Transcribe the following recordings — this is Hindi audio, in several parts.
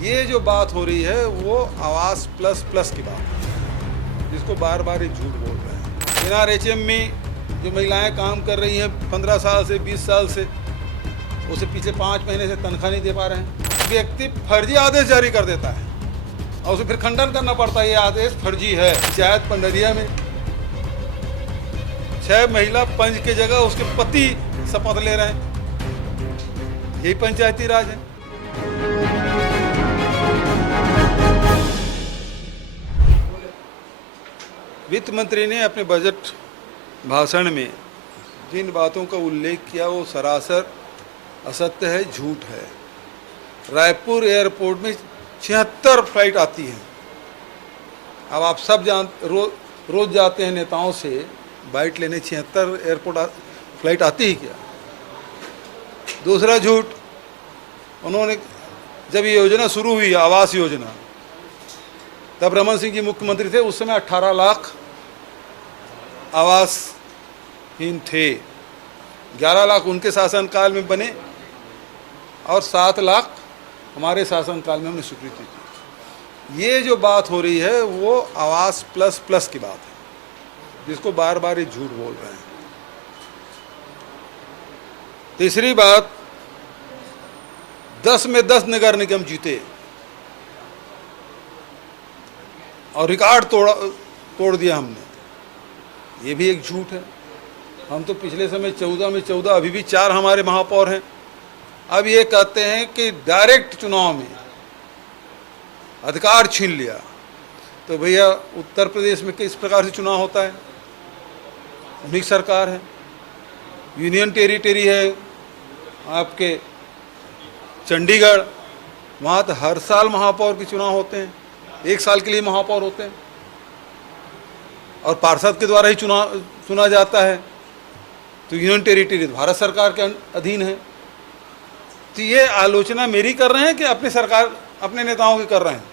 ये जो बात हो रही है वो आवास प्लस प्लस की बात है, जिसको बार बार ये झूठ बोल रहे हैं। एनआरएचएम में जो महिलाएं काम कर रही हैं 15 साल से 20 साल से, उसे पिछले 5 महीने से तनख्वाह नहीं दे पा रहे हैं। व्यक्ति फर्जी आदेश जारी कर देता है और उसे फिर खंडन करना पड़ता है, ये आदेश फर्जी है। पंचायत पंडरिया में 6 महिला पंच की जगह उसके पति शपथ ले रहे हैं। यही पंचायती राज है। वित्त मंत्री ने अपने बजट भाषण में जिन बातों का उल्लेख किया वो सरासर असत्य है, झूठ है। रायपुर एयरपोर्ट में 76 फ्लाइट आती हैं। अब आप सब रोज जाते हैं नेताओं से बाइट लेने, 76 एयरपोर्ट फ्लाइट आती ही क्या। दूसरा झूठ, उन्होंने जब ये योजना शुरू हुई आवास योजना, तब रमन सिंह जी मुख्यमंत्री थे, उस समय 18 लाख आवासहीन थे। 11 लाख उनके शासनकाल में बने और 7 लाख हमारे शासनकाल में हमने स्वीकृति दी। ये जो बात हो रही है वो आवास प्लस प्लस की बात है, जिसको बार बार ये झूठ बोल रहे हैं। तीसरी बात, 10 में 10 नगर निगम जीते और रिकॉर्ड तोड़ दिया हमने, ये भी एक झूठ है। हम तो पिछले समय 14 में 14, अभी भी 4 हमारे महापौर हैं। अब ये कहते हैं कि डायरेक्ट चुनाव में अधिकार छीन लिया। तो भैया उत्तर प्रदेश में किस प्रकार से चुनाव होता है? उन्हीं सरकार है, यूनियन टेरिटरी है आपके चंडीगढ़, वहाँ तो हर साल महापौर के चुनाव होते हैं, 1 साल के लिए महापौर होते हैं और पार्षद के द्वारा ही चुना जाता है। तो यूनियन टेरिटरी भारत सरकार के अधीन है। तो ये आलोचना मेरी कर रहे हैं कि अपनी सरकार अपने नेताओं की कर रहे हैं।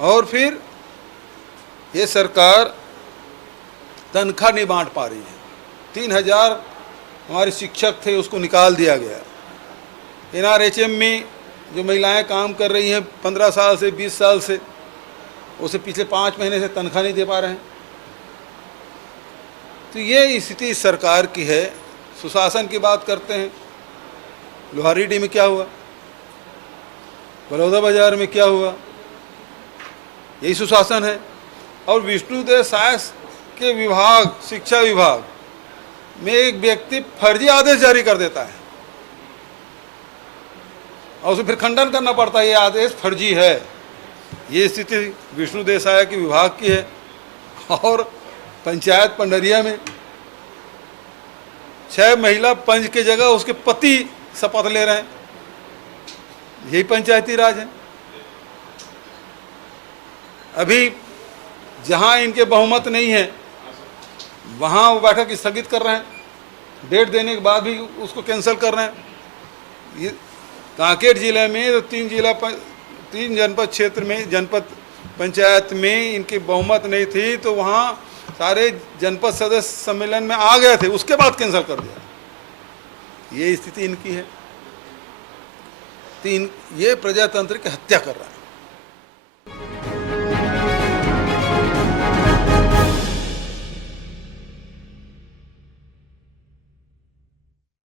और फिर ये सरकार तनख्वाह नहीं बांट पा रही है। 3000 हमारे शिक्षक थे, उसको निकाल दिया गया। एनआरएचएम में जो महिलाएं काम कर रही हैं 15 साल से 20 साल से, उसे पिछले 5 महीने से तनख्वाह नहीं दे पा रहे हैं। तो ये स्थिति इस सरकार की है। सुशासन की बात करते हैं, लोहारीडी में क्या हुआ, बलौदा बाजार में क्या हुआ, यही सुशासन है। और विष्णुदेव साय के विभाग, शिक्षा विभाग में एक व्यक्ति फर्जी आदेश जारी कर देता है और उसे फिर खंडन करना पड़ता है, ये आदेश फर्जी है। ये स्थिति विष्णुदेव साय के विभाग की है। और पंचायत पंडरिया में 6 महिला पंच की जगह उसके पति शपथ ले रहे हैं। यही पंचायती राज है। अभी जहां इनके बहुमत नहीं है वहां वो बैठक स्थगित कर रहे हैं, डेट देने के बाद भी उसको कैंसिल कर रहे हैं। ये कांकेर जिले में तो 3 जनपद क्षेत्र में, जनपद पंचायत में इनकी बहुमत नहीं थी, तो वहाँ सारे जनपद सदस्य सम्मेलन में आ गए थे, उसके बाद कैंसिल कर दिया। ये स्थिति इनकी है। ये प्रजातंत्र की हत्या कर रहा है।